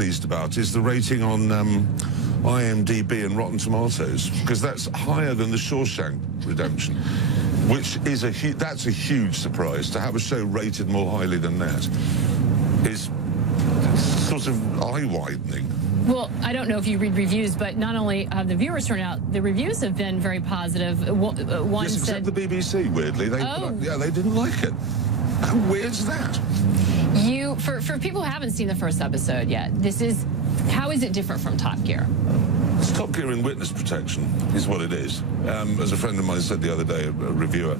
pleased about is the rating on IMDb and Rotten Tomatoes, because that's higher than The Shawshank Redemption, which is that's a huge surprise. To have a show rated more highly than that is sort of eye-widening. Well, I don't know if you read reviews, but not only have the viewers turned out, the reviews have been very positive. One yes, said, except the BBC, weirdly. They didn't like it. How weird's that? For people who haven't seen the first episode yet, how is it different from Top Gear? It's Top Gear in witness protection, is what it is. As a friend of mine said the other day, a reviewer.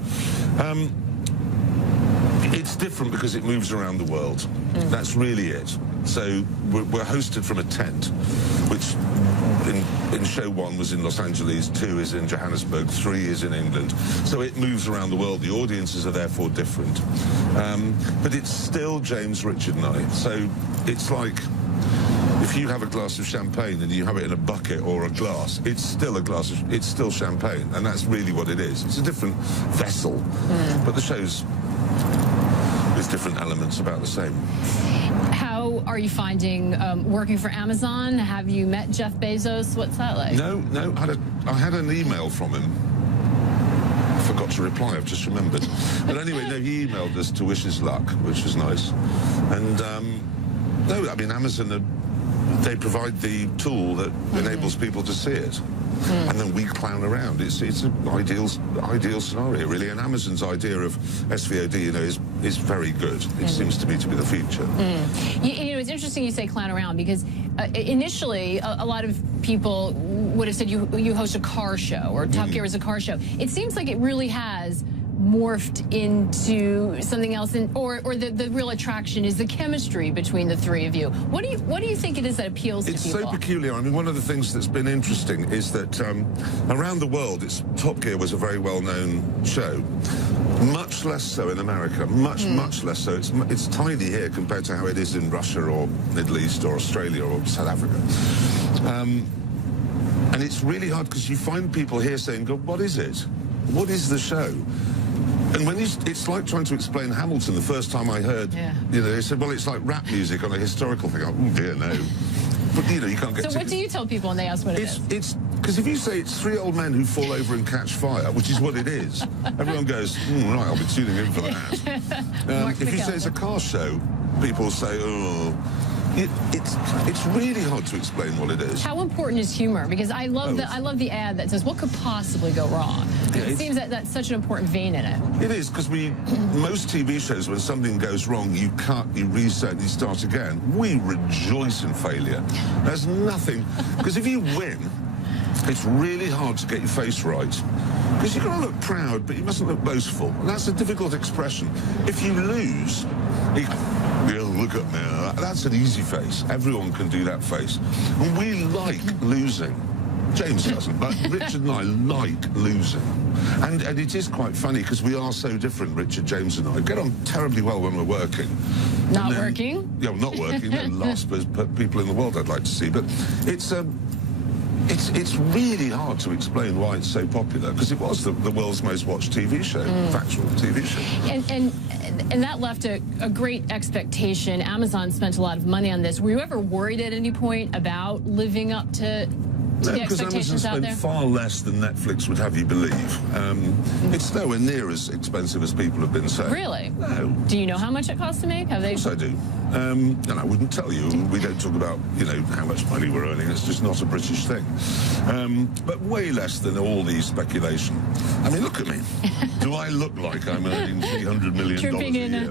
It's different because it moves around the world. That's really it. So we're hosted from a tent, which in show 1 was in Los Angeles, 2 is in Johannesburg, 3 is in England. So it moves around the world. The audiences are therefore different. But it's still James, Richard and I. So it's like if you have a glass of champagne and you have it in a bucket or a glass, it's still it's still champagne. And that's really what it is. It's a different vessel. But the show's with different elements about the same. How are you finding working for Amazon? Have you met Jeff Bezos? What's that like? No. I had an email from him. I forgot to reply, I've just remembered. But anyway, no, he emailed us to wish us luck, which was nice. And, no, I mean, Amazon, they provide the tool that enables people to see it. And then we clown around. It's an ideal scenario, really. And Amazon's idea of SVOD, you know, is very good. It seems to me to be the future. You know, it's interesting you say clown around, because initially a lot of people would have said you host a car show, or Top Gear is a car show. It seems like it really has morphed into something else, or the real attraction is the chemistry between the three of you. What do you think it is that appeals to people? It's so peculiar. I mean, one of the things that's been interesting is that around the world, Top Gear was a very well-known show. Much less so in America. Much less so. It's tiny here compared to how it is in Russia or Middle East or Australia or South Africa. And it's really hard because you find people here saying, "God, what is it? What is the show?" And when it's like trying to explain Hamilton. The first time I heard, you know, they said, "Well, it's like rap music on a historical thing." Oh dear, no. But you know, you can't get. So what do you tell people when they ask what it is? It's because if you say it's 3 old men who fall over and catch fire, which is what it is, everyone goes, right, I'll be tuning in for that. If you say it's a car show, people say, oh. It's really hard to explain what it is. How important is humor? Because I love the ad that says, "What could possibly go wrong?" Yeah, it seems that that's such an important vein in it. It is, because most TV shows, when something goes wrong, you cut, you reset, and you start again. We rejoice in failure. There's nothing, because if you win, it's really hard to get your face right. Because you've got to look proud, but you mustn't look boastful. And that's a difficult expression. If you lose, look at me. That's an easy face. Everyone can do that face. And we like losing. James doesn't, but Richard and I like losing. And it is quite funny, because we are so different, Richard, James and I. We get on terribly well when we're working. Not working? Yeah, well, not working. They're the last people in the world I'd like to see. But it's really hard to explain why it's so popular, because it was the world's most watched TV show, factual TV show. And that left a great expectation. Amazon spent a lot of money on this. Were you ever worried at any point about living up to the expectations out there? Because Amazon spent far less than Netflix would have you believe. It's nowhere near as expensive as people have been saying. Really? No. Do you know how much it costs to make? Have they? Of course I do. And I wouldn't tell you. We don't talk about, you know, how much money we're earning. It's just not a British thing. But way less than all the speculation. I mean, look at me. Do I look like I'm earning $300 million a year?